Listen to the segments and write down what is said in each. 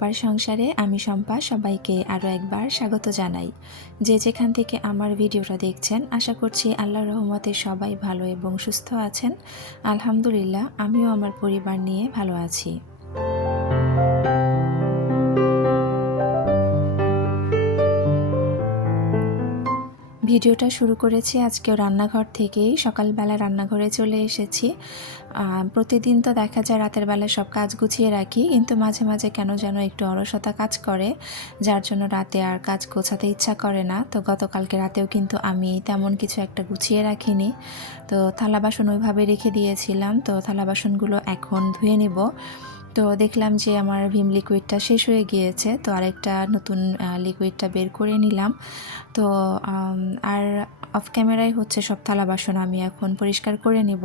শম্পার সংসারে আমি শম্পা সবাইকে আরও একবার স্বাগত জানাই। যে যেখান থেকে আমার ভিডিওটা দেখছেন আশা করছি আল্লাহর রহমতে সবাই ভালো এবং সুস্থ আছেন। আলহামদুলিল্লাহ আমিও আমার পরিবার নিয়ে ভালো আছি। ভিডিওটা শুরু করেছি আজকেও রান্নাঘর থেকেই। সকালবেলা রান্নাঘরে চলে এসেছি। প্রতিদিন তো দেখা যায় রাতের বেলা সব কাজ গুছিয়ে রাখি, কিন্তু মাঝে মাঝে কেন যেন একটু অলসতা কাজ করে, যার জন্য রাতে আর কাজ গোছাতে ইচ্ছা করে না। তো গতকালকে রাতেও কিন্তু আমি তেমন কিছু একটা গুছিয়ে রাখিনি। তো থালা বাসন ওইভাবে রেখে দিয়েছিলাম। তো থালা বাসনগুলো এখন ধুয়ে নেব। তো দেখলাম যে আমার ভিম লিকুইডটা শেষ হয়ে গিয়েছে, তো আরেকটা নতুন লিকুইডটা বের করে নিলাম। তো আর অফ ক্যামেরায় হচ্ছে সব থালা বাসন আমি এখন পরিষ্কার করে নিব।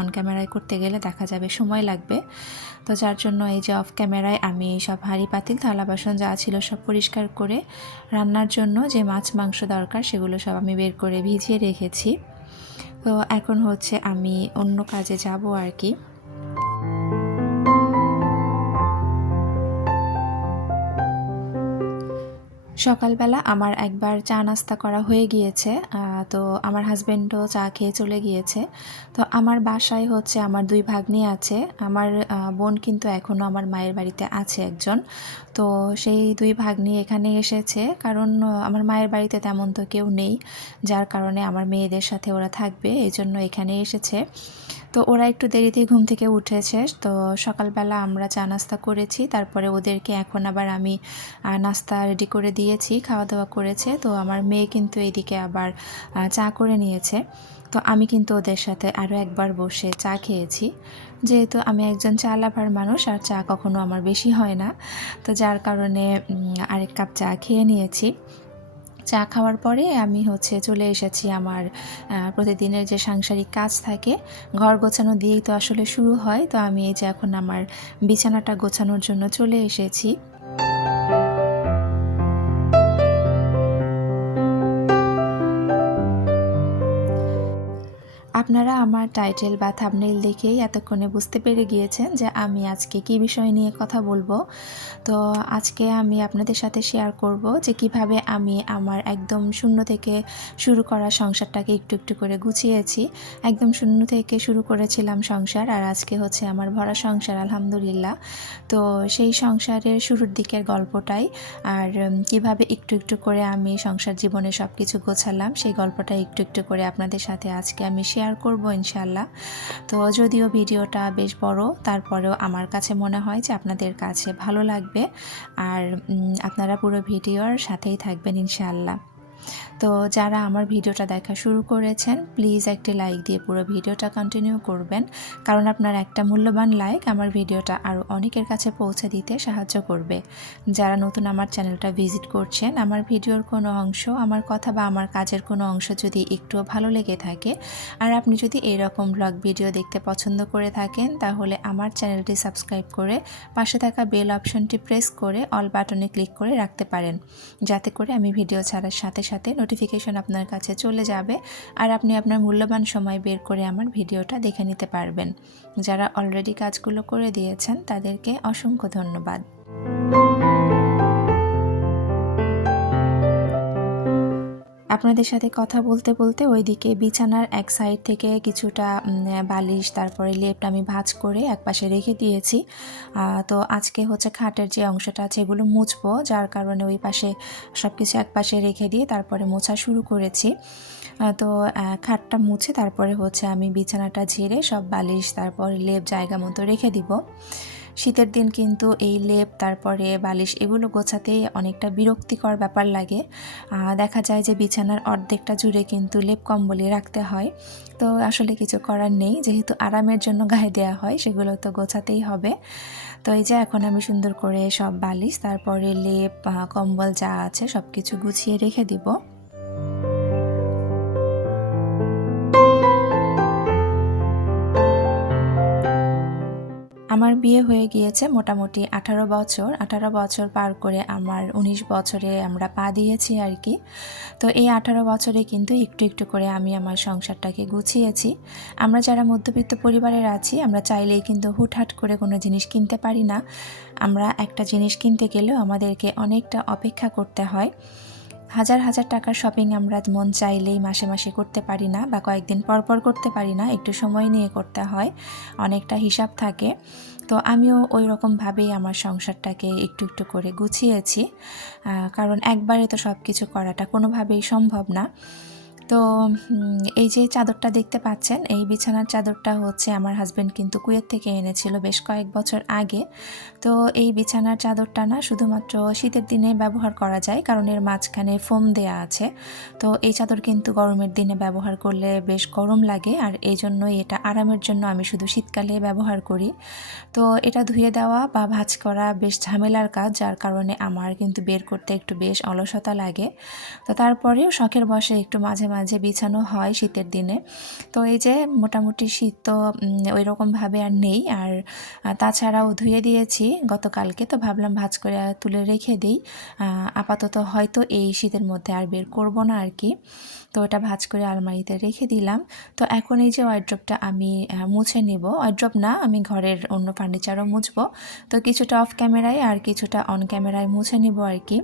অন ক্যামেরায় করতে গেলে দেখা যাবে সময় লাগবে। তো যার জন্য এই যে অফ ক্যামেরায় আমি সব হাঁড়ি পাতিল থালা বাসন যা ছিল সব পরিষ্কার করে রান্নার জন্য যে মাছ মাংস দরকার সেগুলো সব আমি বের করে ভিজিয়ে রেখেছি। তো এখন হচ্ছে আমি অন্য কাজে যাব আর কি। সকালবেলা আমার একবার চা নাস্তা করা হয়ে গিয়েছে। তো আমার হাজব্যান্ডও চা খেয়ে চলে গিয়েছে। তো আমার বাসায় হচ্ছে আমার 2 ভাগ্নি আছে। আমার বোন কিন্তু এখনও আমার মায়ের বাড়িতে আছে একজন। তো সেই 2 ভাগ্নি এখানে এসেছে, কারণ আমার মায়ের বাড়িতে তেমন তো কেউ নেই, যার কারণে আমার মেয়েদের সাথে ওরা থাকবে, এই জন্য এখানে এসেছে। তো ওরা একটু দেরিতেই ঘুম থেকে উঠেছে। তো সকালবেলা আমরা চা নাস্তা করেছি, তারপরে ওদেরকে এখন আবার আমি নাস্তা রেডি করে দিয়েছি, খাওয়া দাওয়া করেছে। তো আমার মেয়ে কিন্তু এদিকে আবার চা করে নিয়েছে। তো আমি কিন্তু ওদের সাথে আরও একবার বসে চা খেয়েছি, যেহেতু আমি একজন চা লাভার মানুষ আর চা কখনো আমার বেশি হয় না। তো যার কারণে আরেক কাপ চা খেয়ে নিয়েছি। চা খাওয়ার পরে আমি হচ্ছে চলে এসেছি আমার প্রতিদিনের যে সাংসারিক কাজ থাকে, ঘর গোছানো দিয়েই তো আসলে শুরু হয়। তো আমি এই যে এখন আমার বিছানাটা গোছানোর জন্য চলে এসেছি। আপনারা আমার টাইটেল বা থাম্বনেইল দেখেই এতক্ষণে বুঝতে পেরে গিয়েছেন যে আমি আজকে কী বিষয় নিয়ে কথা বলবো। তো আজকে আমি আপনাদের সাথে শেয়ার করব যে কিভাবে আমি আমার একদম শূন্য থেকে শুরু করা সংসারটাকে একটু একটু করে গুছিয়েছি। একদম শূন্য থেকে শুরু করেছিলাম সংসার, আর আজকে হচ্ছে আমার ভরা সংসার আলহামদুলিল্লাহ। তো সেই সংসারের শুরুর দিকের গল্পটাই, আর কিভাবে একটু একটু করে আমি সংসার জীবনে সব কিছু গোছালাম সেই গল্পটা একটু একটু করে আপনাদের সাথে আজকে আমি শেয়ার করব ইনশাল্লাহ। তো যদিও ভিডিওটা বেশ বড়, তারপরেও আমার কাছে মনে হয় যে আপনাদের কাছে ভালো লাগবে, আর আপনারা পুরো ভিডিওর সাথেই থাকবেন ইনশাআল্লাহ। তো যারা আমার ভিডিওটা দেখা শুরু করেছেন প্লিজ একটি লাইক দিয়ে পুরো ভিডিওটা কন্টিনিউ করবেন, কারণ আপনার একটা মূল্যবান লাইক আমার ভিডিওটা আরও অনেকের কাছে পৌঁছে দিতে সাহায্য করবে। যারা নতুন আমার চ্যানেলটা ভিজিট করছেন, আমার ভিডিওর কোনো অংশ, আমার কথা বা আমার কাজের কোনো অংশ যদি একটুও ভালো লেগে থাকে, আর আপনি যদি এইরকম ব্লগ ভিডিও দেখতে পছন্দ করে থাকেন, তাহলে আমার চ্যানেলটি সাবস্ক্রাইব করে পাশে থাকা বেল অপশনটি প্রেস করে অল বাটনে ক্লিক করে রাখতে পারেন, যাতে করে আমি ভিডিও ছাড়ার সাথে সাথে নোটিফিকেশন আপনার কাছে চলে যাবে, আর আপনি আপনার মূল্যবান সময় বের করে আমার ভিডিওটা দেখে নিতে পারবেন। যারা অলরেডি কাজগুলো করে দিয়েছেন তাদেরকে অসংখ্য ধন্যবাদ। আপনাদের সাথে কথা বলতে বলতে ওইদিকে বিছানার এক সাইড থেকে কিছুটা বালিশ তারপরে লেপ আমি ভাঁজ করে একপাশে রেখে দিয়েছি। তো আজকে হচ্ছে খাটের যে অংশটা আছে এগুলো মুছবো, যার কারণে ওই পাশে সব কিছু একপাশে রেখে দিয়ে তারপরে মোছা শুরু করেছি। তো খাটটা মুছে তারপরে হচ্ছে আমি বিছানাটা ঝেড়ে সব বালিশ তারপরে লেপ জায়গা মতো রেখে দিব। শীতের দিন কিন্তু এই লেপ তারপরে বালিশ এগুলো গোছাতেই অনেকটা বিরক্তিকর ব্যাপার লাগে। দেখা যায় যে বিছানার অর্ধেকটা জুড়ে কিন্তু লেপ কম্বলই রাখতে হয়। তো আসলে কিছু করার নেই, যেহেতু আরামের জন্য গায়ে দেওয়া হয় সেগুলো তো গোছাতেই হবে। তো এই যে এখন আমি সুন্দর করে সব বালিশ তারপরে লেপ কম্বল যা আছে সব কিছু গুছিয়ে রেখে দিব। আমার বিয়ে হয়ে গিয়েছে মোটামুটি 18 বছর। 18 বছর পার করে আমার 19 বছরে আমরা পা দিয়েছি আর কি। তো এই 18 বছরে কিন্তু একটু একটু করে আমি আমার সংসারটাকে গুছিয়েছি। আমরা যারা মধ্যবিত্ত পরিবারের আছি, আমরা চাইলেই কিন্তু হুটহাট করে কোনো জিনিস কিনতে পারি না। আমরা একটা জিনিস কিনতে গেলেও আমাদেরকে অনেকটা অপেক্ষা করতে হয়। হাজার হাজার টাকার শপিং আমরা মন চাইলেই মাসে মাসে করতে পারি না, বা কয়েকদিন পর পর করতে পারি না, একটু সময় নিয়ে করতে হয়, অনেকটা হিসাব থাকে। তো আমিও ওই রকমভাবেই আমার সংসারটাকে একটু একটু করে গুছিয়েছি, কারণ একবারে তো সব কিছু করাটা কোনোভাবেই সম্ভব না। তো এই যে চাদরটা দেখতে পাচ্ছেন, এই বিছানার চাদরটা হচ্ছে আমার হাজব্যান্ড কিন্তু কুয়েত থেকে এনেছিল বেশ কয়েক বছর আগে। তো এই বিছানার চাদরটা না শুধুমাত্র শীতের দিনে ব্যবহার করা যায়, কারণ এর মাঝখানে ফোম দেয়া আছে। তো এই চাদর কিন্তু গরমের দিনে ব্যবহার করলে বেশ গরম লাগে, আর এই জন্যই এটা আরামের জন্য আমি শুধু শীতকালে ব্যবহার করি। তো এটা ধুয়ে দেওয়া বা ভাঁজ করা বেশ ঝামেলার কাজ, যার কারণে আমার কিন্তু বের করতে একটু বেশ অলসতা লাগে। তো তারপরেও শখের বশে একটু মাঝে মাঝে বিছানো হয় শীতের দিনে। তো এই যে মোটামুটি শীত তো ওই রকমভাবে আর নেই, আর তাছাড়াও ধুয়ে দিয়েছি গতকালকে, তো ভাবলাম ভাঁজ করে তুলে রেখে দিই। আপাতত হয়তো এই শীতের মধ্যে আর বের করব না আর কি। তো ওটা ভাঁজ করে আলমারিতে রেখে দিলাম। তো এখন এই যে ওয়ার্ড্রপটা আমি মুছে নেব, ওয়ার্ড্রপ না, আমি ঘরের অন্য ফার্নিচারও মুছবো। তো কিছুটা অফ ক্যামেরায় আর কিছুটা অন ক্যামেরায় মুছে নেব আর কি।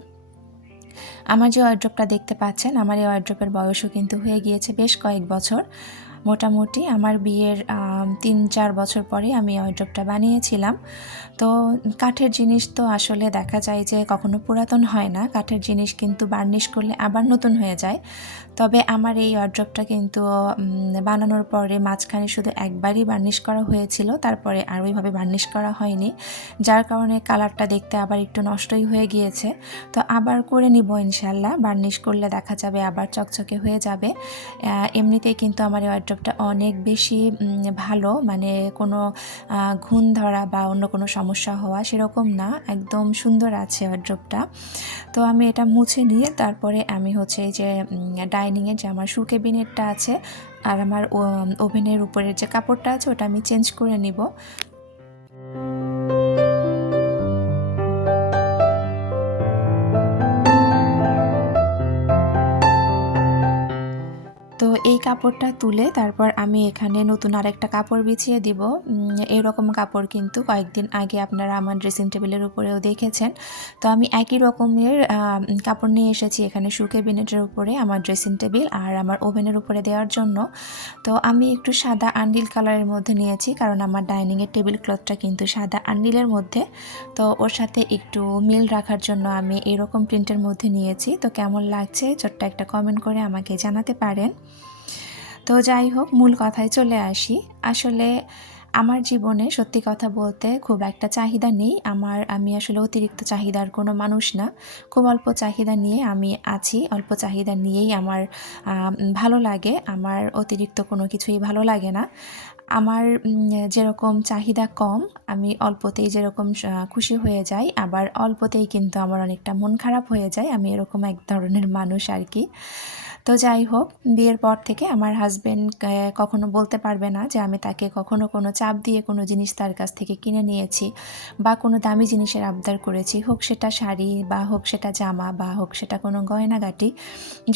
আমার যে ওয়ার্ড্রপটা দেখতে পাচ্ছেন, আমার এই ওয়ার্ড্রপের বয়সও কিন্তু হয়ে গিয়েছে বেশ কয়েক বছর। মোটামুটি আমার বিয়ের 3-4 বছর পরে আমি ওয়ার্ড্রপটা বানিয়েছিলাম। তো কাঠের জিনিস তো আসলে দেখা যায় যে কখনো পুরাতন হয় না, কাঠের জিনিস কিন্তু বার্নিশ করলে আবার নতুন হয়ে যায়। তবে আমার এই ওয়ার্ড্রপটা কিন্তু বানানোর পরে মাঝখানে শুধু একবারই বার্নিশ করা হয়েছিল, তারপরে আর ওইভাবে বার্নিশ করা হয়নি, যার কারণে কালারটা দেখতে আবার একটু নষ্টই হয়ে গিয়েছে। তো আবার করে নিব ইনশাল্লাহ, বার্নিশ করলে দেখা যাবে আবার চকচকে হয়ে যাবে। এমনিতেই কিন্তু আমার এই ওয়ার্ড্রপটা অনেক বেশি ভালো, মানে কোনো ঘুণ ধরা বা অন্য কোনো সমস্যা হওয়া সেরকম না, একদম সুন্দর আছে ওয়ার্ড্রপটা। তো আমি এটা মুছে নিয়ে তারপরে আমি হচ্ছে এই যে ডাইনিংয়ে যে আমার শু কেবিনেটটা আছে আর আমার ওভেনের উপরের যে কাপড়টা আছে ওটা আমি চেঞ্জ করে নিব। তো এই কাপড়টা তুলে তারপর আমি এখানে নতুন আরেকটা কাপড় বিছিয়ে দিব। এইরকম কাপড় কিন্তু কয়েকদিন আগে আপনারা আমার ড্রেসিং টেবিলের উপরেও দেখেছেন। তো আমি একই রকমের কাপড় নিয়ে এসেছি এখানে শু ক্যাবিনেটের উপরে, আমার ড্রেসিং টেবিল আর আমার ওভেনের উপরে দেওয়ার জন্য। তো আমি একটু সাদা আন্ডিল কালারের মধ্যে নিয়েছি, কারণ আমার ডাইনিংয়ের টেবিল ক্লথটা কিন্তু সাদা আন্ডিলের মধ্যে। তো ওর সাথে একটু মিল রাখার জন্য আমি এরকম প্রিন্টের মধ্যে নিয়েছি। তো কেমন লাগছে ছোট্ট একটা কমেন্ট করে আমাকে জানাতে পারেন। তো যাই হোক, মূল কথায় চলে আসি। আসলে আমার জীবনে সত্যি কথা বলতে খুব একটা চাহিদা নেই আমি আসলে অতিরিক্ত চাহিদার কোনো মানুষ না। খুব অল্প চাহিদা নিয়ে আমি আছি, অল্প চাহিদা নিয়েই আমার ভালো লাগে। আমার অতিরিক্ত কোনো কিছুই ভালো লাগে না। আমার যেরকম চাহিদা কম, আমি অল্পতেই যেরকম খুশি হয়ে যাই, আবার অল্পতেই কিন্তু আমার অনেকটা মন খারাপ হয়ে যায়। আমি এরকম এক ধরনের মানুষ আর কি। তো যাই হোক, বিয়ের পর থেকে আমার হাজব্যান্ড কখনো বলতে পারবে না যে আমি তাকে কখনো কোনো চাপ দিয়ে কোনো জিনিস তার কাছ থেকে কিনে নিয়েছি বা কোনো দামি জিনিসের আবদার করেছি, হোক সেটা শাড়ি বা হোক সেটা জামা বা হোক সেটা কোনো গয়নাগাটি।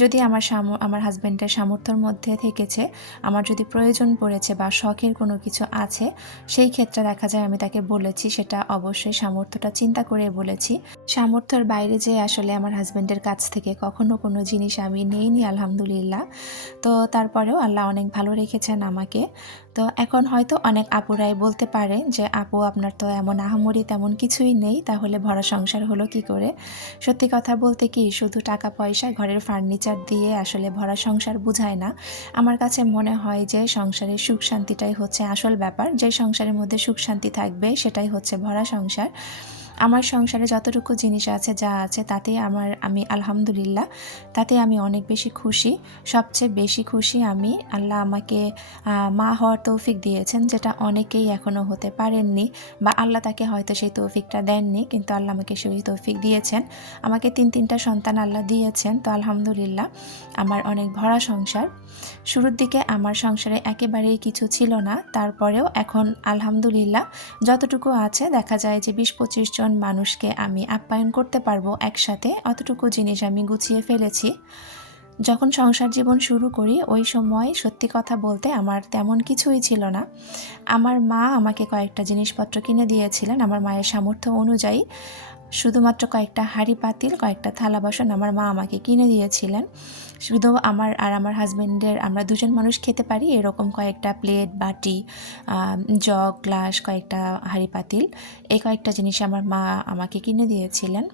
যদি আমার হাজব্যান্ডের সামর্থ্যের মধ্যে থেকেছে, আমার যদি প্রয়োজন পড়েছে বা শখের কোনো কিছু আছে, সেই ক্ষেত্রে দেখা যায় আমি তাকে বলেছি, সেটা অবশ্যই সামর্থ্যটা চিন্তা করে বলেছি। সামর্থ্যের বাইরে যে আসলে আমার হাজব্যান্ডের কাছ থেকে কখনো কোনো জিনিস আমি নেইনি আলহামদুলিল্লাহ। তো তারপরেও আল্লাহ অনেক ভালো রেখেছেন আমাকে। তো এখন হয়তো অনেক আপুরাই বলতে পারে যে আপু আপনার তো এমন আহামরি তেমন কিছুই নেই, তাহলে ভরা সংসার হলো কি করে? সত্যি কথা বলতে কি, শুধু টাকা পয়সা ঘরের ফার্নিচার দিয়ে আসলে ভরা সংসার বোঝায় না। আমার কাছে মনে হয় যে সংসারের সুখ শান্তিটাই হচ্ছে আসল ব্যাপার। যে সংসারের মধ্যে সুখ শান্তি থাকবে সেটাই হচ্ছে ভরা সংসার। আমার সংসারে যতটুকু জিনিস আছে যা আছে তাতে আমি আলহামদুলিল্লাহ, তাতে আমি অনেক বেশি খুশি। সবচেয়ে বেশি খুশি আমি আল্লাহ আমাকে মা হওয়ার তৌফিক দিয়েছেন, যেটা অনেকেই এখনও হতে পারেননি, বা আল্লাহ তাকে হয়তো সেই তৌফিকটা দেননি, কিন্তু আল্লাহ আমাকে সেই তৌফিক দিয়েছেন। আমাকে তিনটা সন্তান আল্লাহ দিয়েছেন, তো আলহামদুলিল্লাহ আমার অনেক ভরা সংসার। শুরুর দিকে আমার সংসারে একেবারেই কিছু ছিল না, তারপরেও এখন আলহামদুলিল্লাহ যতটুকু আছে দেখা যায় যে ২০-২৫ জন মানুষকে আমি আপ্যায়ন করতে পারবো একসাথে, অতটুকু জিনিস আমি গুছিয়ে ফেলেছি। যখন সংসার জীবন শুরু করি ওই সময় সত্যি কথা বলতে আমার তেমন কিছুই ছিল না। আমার মা আমাকে কয়েকটা জিনিসপত্র কিনে দিয়েছিলেন আমার মায়ের সামর্থ্য অনুযায়ী। শুধুমাত্র কয়েকটা হাঁড়ি পাতিল, কয়েকটা থালা বাসন আমার মা আমাকে কিনে দিয়েছিলেন। শুধু আমার আর আমার হাজব্যান্ডের, আমরা দুজন মানুষ খেতে পারি এরকম কয়েকটা প্লেট, বাটি, জগ, গ্লাস, কয়েকটা হাঁড়ি পাতিল, এই কয়েকটা জিনিস আমার মা আমাকে কিনে দিয়েছিলেন।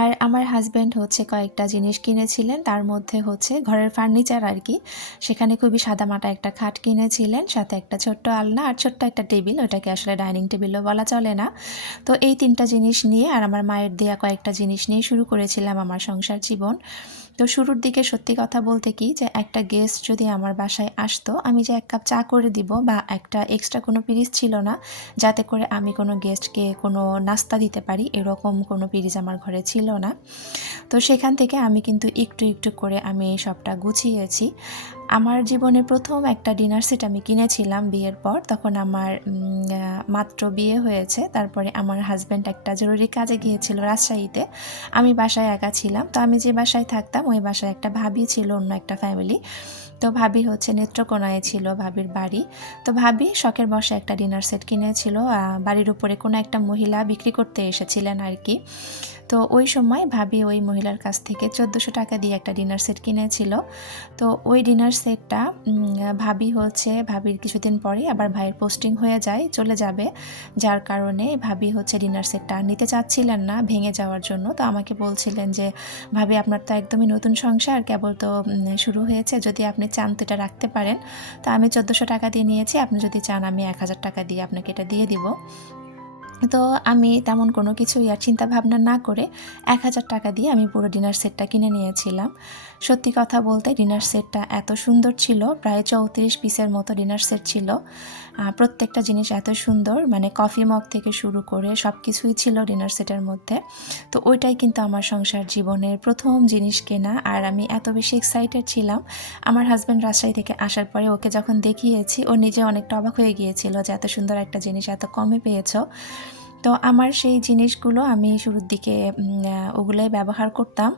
আর আমার হাজব্যান্ড হচ্ছে কয়েকটা জিনিস কিনেছিলেন, তার মধ্যে হচ্ছে ঘরের ফার্নিচার আর কি। সেখানে খুবই সাদামাটা একটা খাট কিনেছিলেন, সাথে একটা ছোট্ট আলনা আর ছোট্ট একটা টেবিল, ওটাকে আসলে ডাইনিং টেবিলও বলা চলে না। তো এই ৩টা জিনিস নিয়ে আর আমার মায়ের দেয়া কয়েকটা জিনিস নিয়ে শুরু করেছিলাম আমার সংসার জীবন। তো শুরুর দিকে সত্যি কথা বলতে কি, যে একটা গেস্ট যদি আমার বাসায় আসতো, আমি যে ১ কাপ চা করে দিব বা একটা এক্সট্রা কোনো পিরিচ ছিল না যাতে করে আমি কোনো গেস্টকে কোনো নাস্তা দিতে পারি, এরকম কোনো পিরিচ আমার ঘরে ছিল না। তো সেখান থেকে আমি কিন্তু একটু একটু করে আমি এই সবটা গুছিয়েছি। আমার জীবনে প্রথম একটা ডিনার সেট আমি কিনেছিলাম বিয়ের পর, তখন আমার মাত্র বিয়ে হয়েছে। তারপরে আমার হাজব্যান্ড একটা জরুরি কাজে গিয়েছিল রাজশাহীতে, আমি বাসায় একা ছিলাম। তো আমি যে বাসায় থাকতাম ওই বাসায় একটা ভাবি ছিল, অন্য একটা ফ্যামিলি। তো ভাবি হচ্ছে নেত্রকোনায় ছিল ভাবির বাড়ি। তো ভাবি শখের বশে একটা ডিনার সেট কিনেছিল, বাড়ির উপরে কোনো একটা মহিলা বিক্রি করতে এসেছিলেন আর কি। তো ওই সময় ভাবি ওই মহিলার কাছ থেকে ১৪০০ টাকা দিয়ে একটা ডিনার সেট কিনেছিল। তো ওই ডিনার সেটটা ভাবির কিছুদিন পরে আবার ভাইয়ের পোস্টিং হয়ে যায়, চলে যাবে, যার কারণে ভাবি হচ্ছে ডিনার সেটটা নিতে চাচ্ছিলেন না ভেঙে যাওয়ার জন্য। তো আমাকে বলছিলেন যে, ভাবি আপনার তো একদমই নতুন সংসার, কেবল তো শুরু হয়েছে, যদি আপনি চান তো এটা রাখতে পারেন। তো আমি ১৪০০ টাকা দিয়ে নিয়েছি, আপনি যদি চান আমি ১,০০০ টাকা দিয়ে আপনাকে এটা দিয়ে দিব। তো আমি তেমন কোনো কিছুই আর চিন্তা ভাবনা না করে ১,০০০ টাকা দিয়ে আমি পুরো ডিনার সেটটা কিনে নিয়েছিলাম। সত্যি কথা বলতে ডিনার সেটটা এত সুন্দর ছিল, প্রায় ৩৪ পিসের মতো ডিনার সেট ছিল। প্রত্যেকটা জিনিস এত সুন্দর, মানে কফি মগ থেকে শুরু করে সব কিছুই ছিল ডিনার সেটের মধ্যে। তো ওইটাই কিন্তু আমার সংসার জীবনের প্রথম জিনিস কেনা, আর আমি এত বেশি এক্সাইটেড ছিলাম। আমার হাজব্যান্ড রাজশাহী থেকে আসার পরে ওকে যখন দেখিয়েছি, ও নিজে অনেকটা অবাক হয়ে গিয়েছিল যে এত সুন্দর একটা জিনিস এত কমে পেয়েছো। তো আমার সেই জিনিসগুলো আমি শুরুর দিকে ওগুলাই ব্যবহার করতাম।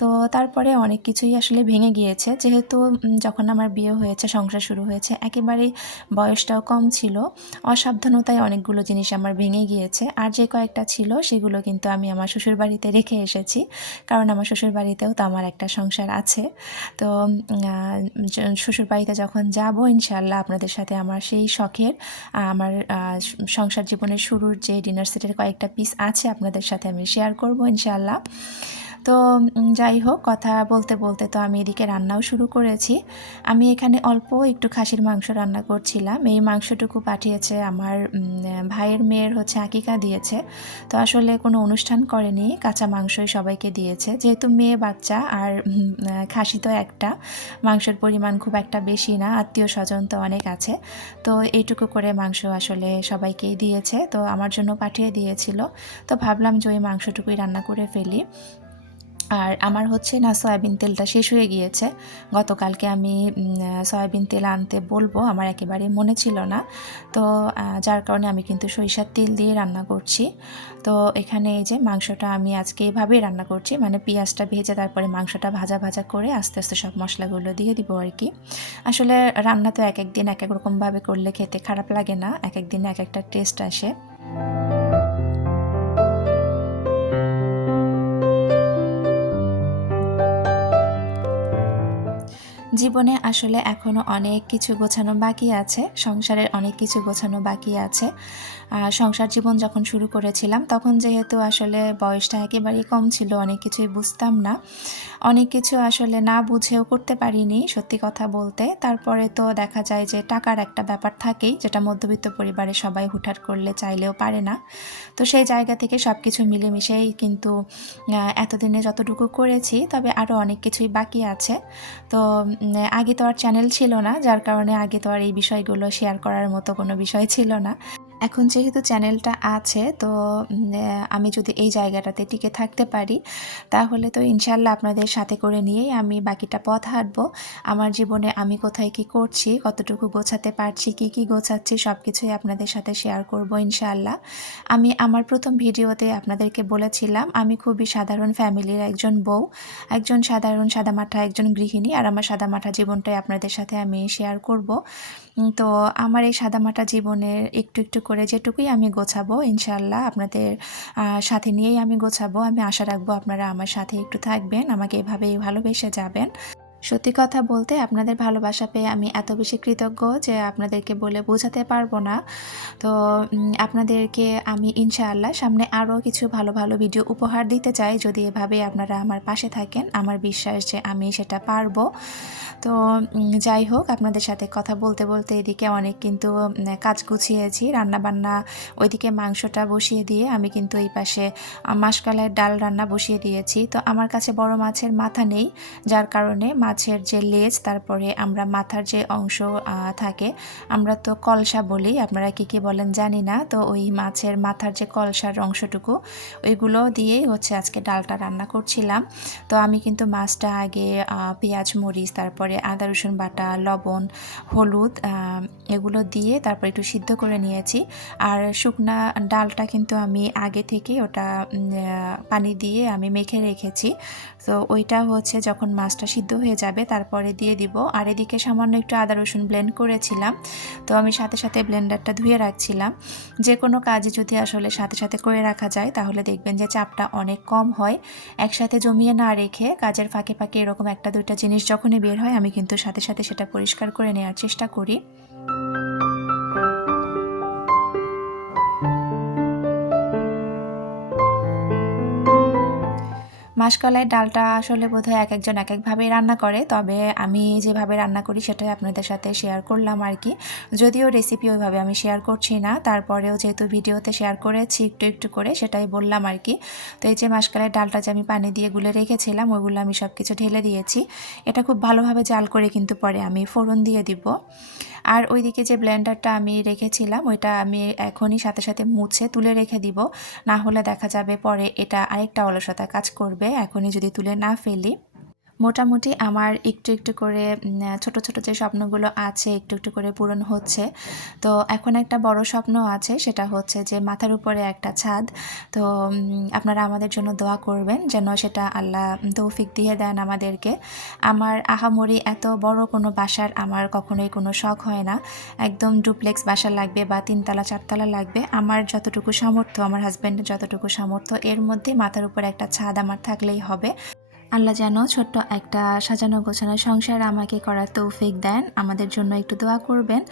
তো তারপরে অনেক কিছুই আসলে ভেঙে গিয়েছে, যেহেতু যখন আমার বিয়ে হয়েছে, সংসার শুরু হয়েছে, একেবারেই বয়সটাও কম ছিল, অসাবধানতায় অনেকগুলো জিনিস আমার ভেঙে গিয়েছে। আর যে কয়েকটা ছিল সেগুলো কিন্তু আমি আমার শ্বশুরবাড়িতে রেখে এসেছি, কারণ আমার শ্বশুরবাড়িতেও তো আমার একটা সংসার আছে। তো শ্বশুরবাড়িতে যখন যাব ইনশাআল্লাহ আপনাদের সাথে আমার সেই শখের আমার সংসার জীবনের শুরুর যে ডিনার সেটের কয়েকটা পিস আছে আপনাদের সাথে আমি শেয়ার করব ইনশাআল্লাহ। তো যাই হোক, কথা বলতে বলতে তো আমি এদিকে রান্নাও শুরু করেছি। আমি এখানে অল্প একটু খাসির মাংস রান্না করছিলাম। এই মাংসটুকু পাঠিয়েছে আমার ভাইয়ের মেয়ের হচ্ছে আকিকা দিয়েছে। তো আসলে কোনো অনুষ্ঠান করেনি, কাঁচা মাংসই সবাইকে দিয়েছে, যেহেতু মেয়ে বাচ্চা আর খাসি তো একটা, মাংসের পরিমাণ খুব একটা বেশি না, আত্মীয় স্বজন তো অনেক আছে। তো এইটুকু করে মাংস আসলে সবাইকেই দিয়েছে, তো আমার জন্য পাঠিয়ে দিয়েছিল। তো ভাবলাম যে ওই মাংসটুকুই রান্না করে ফেলি। আর আমার হচ্ছে না সয়াবিন তেলটা শেষ হয়ে গিয়েছে। গতকালকে আমি সয়াবিন তেল আনতে বলবো, আমার একেবারেই মনে ছিল না। তো যার কারণে আমি কিন্তু সরিষার তেল দিয়ে রান্না করছি। তো এখানে এই যে মাংসটা আমি আজকে এভাবেই রান্না করছি, মানে পেঁয়াজটা ভেজে তারপরে মাংসটা ভাজা ভাজা করে আস্তে আস্তে সব মশলাগুলো দিয়ে দিব আর কি। আসলে রান্না তো এক এক দিন এক এক রকমভাবে করলে খেতে খারাপ লাগে না, এক এক দিন এক একটা টেস্ট আসে। জীবনে আসলে এখনও অনেক কিছু গোছানো বাকি আছে, সংসারের অনেক কিছু গোছানো বাকি আছে। সংসার জীবন যখন শুরু করেছিলাম তখন যেহেতু আসলে বয়সটা একেবারেই কম ছিল, অনেক কিছুই বুঝতাম না। অনেক কিছু আসলে না বুঝেও করতে পারিনি সত্যি কথা বলতে। তারপরে তো দেখা যায় যে টাকার একটা ব্যাপার থাকেই, যেটা মধ্যবিত্ত পরিবারে সবাই হুটহাট করলে চাইলেও পারে না। তো সেই জায়গা থেকে সব কিছু মিলেমিশেই কিন্তু এতদিনে যতটুকু করেছি, তবে আরও অনেক কিছুই বাকি আছে। তো আগে তো আর চ্যানেল ছিল না, যার কারণে আগে তো আর এই বিষয়গুলো শেয়ার করার মতো কোনো বিষয় ছিল না। এখন যেহেতু চ্যানেলটা আছে, তো আমি যদি এই জায়গাটাতে টিকে থাকতে পারি, তাহলে তো ইনশাল্লাহ আপনাদের সাথে করে নিয়েই আমি বাকিটা পথ হাঁটবো। আমার জীবনে আমি কোথায় কি করছি, কতটুকু গোছাতে পারছি, কি গোছাচ্ছি, সব কিছুই আপনাদের সাথে শেয়ার করব ইনশাল্লাহ। আমি আমার প্রথম ভিডিওতে আপনাদেরকে বলেছিলাম আমি খুবই সাধারণ ফ্যামিলির একজন বউ, একজন সাধারণ সাদামাঠা একজন গৃহিণী, আর আমার সাদামাঠা জীবনটাই আপনাদের সাথে আমি শেয়ার করব। তো আমার এই সাদামাটা জীবনের একটু করে যেটুকুই আমি গোছাবো ইনশাআল্লাহ আপনাদের সাথে নিয়েই আমি গোছাবো। আমি আশা রাখবো আপনারা আমার সাথে একটু থাকবেন, আমাকে এভাবেই ভালোবেসে যাবেন। সত্যি কথা বলতে আপনাদের ভালোবাসা পেয়ে আমি এত বেশি কৃতজ্ঞ যে আপনাদেরকে বলে বোঝাতে পারবো না। তো আপনাদেরকে আমি ইনশাআল্লাহ সামনে আরও কিছু ভালো ভিডিও উপহার দিতে চাই, যদি এভাবেই আপনারা আমার পাশে থাকেন। আমার বিশ্বাস যে আমি সেটা পারবো। তো যাই হোক, আপনাদের সাথে কথা বলতে এদিকে অনেক কিন্তু কাজ গুছিয়েছি, রান্নাবান্না। ওইদিকে মাংসটা বসিয়ে দিয়ে আমি কিন্তু এই পাশে মাসকলাইয়ের ডাল রান্না বসিয়ে দিয়েছি। তো আমার কাছে বড় মাছের মাথা নেই, যার কারণে মাছের যে লেজ, তারপরে আমরা মাথার যে অংশ থাকে, আমরা তো কলসা বলি, আপনারা কি বলেন জানি না। তো ওই মাছের মাথার যে কলসার অংশটুকু, ওইগুলো দিয়েই হচ্ছে আজকে ডালটা রান্না করছিলাম। তো আমি কিন্তু মাছটা আগে পেঁয়াজ মরিচ, তারপরে আদা রসুন বাটা, লবণ, হলুদ এগুলো দিয়ে তারপর একটু সিদ্ধ করে নিয়েছি। আর শুকনা ডালটা কিন্তু আমি আগে থেকে ওটা পানি দিয়ে আমি মেখে রেখেছি। তো ওইটা হচ্ছে যখন মাছটা সিদ্ধ হয়ে যাবে তারপরে দিয়ে দিব। আর এদিকে সামান্য একটু আদা রসুন ব্লেন্ড করেছিলাম, তো আমি সাথে ব্লেন্ডারটা ধুয়ে রাখছিলাম। যে কোনো কাজই যদি আসলে সাথে করে রাখা যায়, তাহলে দেখবেন যে চাপটা অনেক কম হয়। একসাথে জমিয়ে না রেখে কাজের ফাঁকে এরকম একটা দুইটা জিনিস যখনই বের হয়, আমি কিন্তু সাথে সেটা পরিষ্কার করে নেওয়ার চেষ্টা করি। মাসকলাইয়ের ডালটা আসলে বোধহয় একজন একভাবেই রান্না করে, তবে আমি যেভাবে রান্না করি সেটাই আপনাদের সাথে শেয়ার করলাম আর কি। যদিও রেসিপি ওইভাবে আমি শেয়ার করছি না, তারপরেও যেহেতু ভিডিওতে শেয়ার করেছি একটু করে, সেটাই বললাম আর কি। তো এই যে মাসকলাইয়ের ডালটা যে আমি পানি দিয়ে গুলে রেখেছিলাম, ওইগুলো আমি সব কিছু ঢেলে দিয়েছি। এটা খুব ভালোভাবে জাল করে কিন্তু পরে আমি ফোড়ন দিয়ে দিব। আর ওইদিকে যে ব্লেন্ডারটা আমি রেখেছিলাম, ওইটা আমি এখনই সাথে মুছে তুলে রেখে দিব, না হলে দেখা যাবে পরে এটা আরেকটা অলসতা কাজ করবে এখনই যদি তুলে না ফেলি। মোটামুটি আমার একটু করে ছোট যে স্বপ্নগুলো আছে একটু করে পূরণ হচ্ছে। তো এখন একটা বড় স্বপ্ন আছে, সেটা হচ্ছে যে মাথার উপরে একটা ছাদ। তো আপনারা আমাদের জন্য দোয়া করবেন যেন সেটা আল্লাহ তৌফিক দিয়ে দেন আমাদেরকে। আমার আহামরি এত বড় কোনো বাসার আমার কখনোই কোনো শখ হয় না। একদম ডুপ্লেক্স বাসা লাগবে বা 3 তলা 4 তলা লাগবে। আমার যতটুকু সামর্থ্য, আমার হাজব্যান্ডের যতটুকু সামর্থ্য, এর মধ্যে মাথার উপর একটা ছাদ আমার থাকলেই হবে। আল্লাহ যেন ছোট্ট একটা সাজানো গোছানো সংসার আমাকে করার তৌফিক দেন। আমাদের জন্য একটু দোয়া করবেন।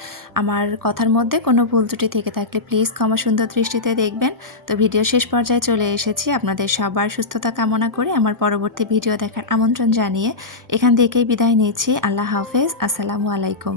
আমার কথার মধ্যে কোনো ভুল ত্রুটি থেকে থাকলে প্লিজ ক্ষমা সুন্দর দৃষ্টিতে দেখবেন। তো ভিডিও শেষ পর্যায়ে চলে এসেছি। আপনাদের সবার সুস্থতা কামনা করে আমার পরবর্তী ভিডিও দেখার আমন্ত্রণ জানিয়ে এখান থেকেই বিদায় নিচ্ছি। আল্লাহ হাফেজ। আসসালামু আলাইকুম।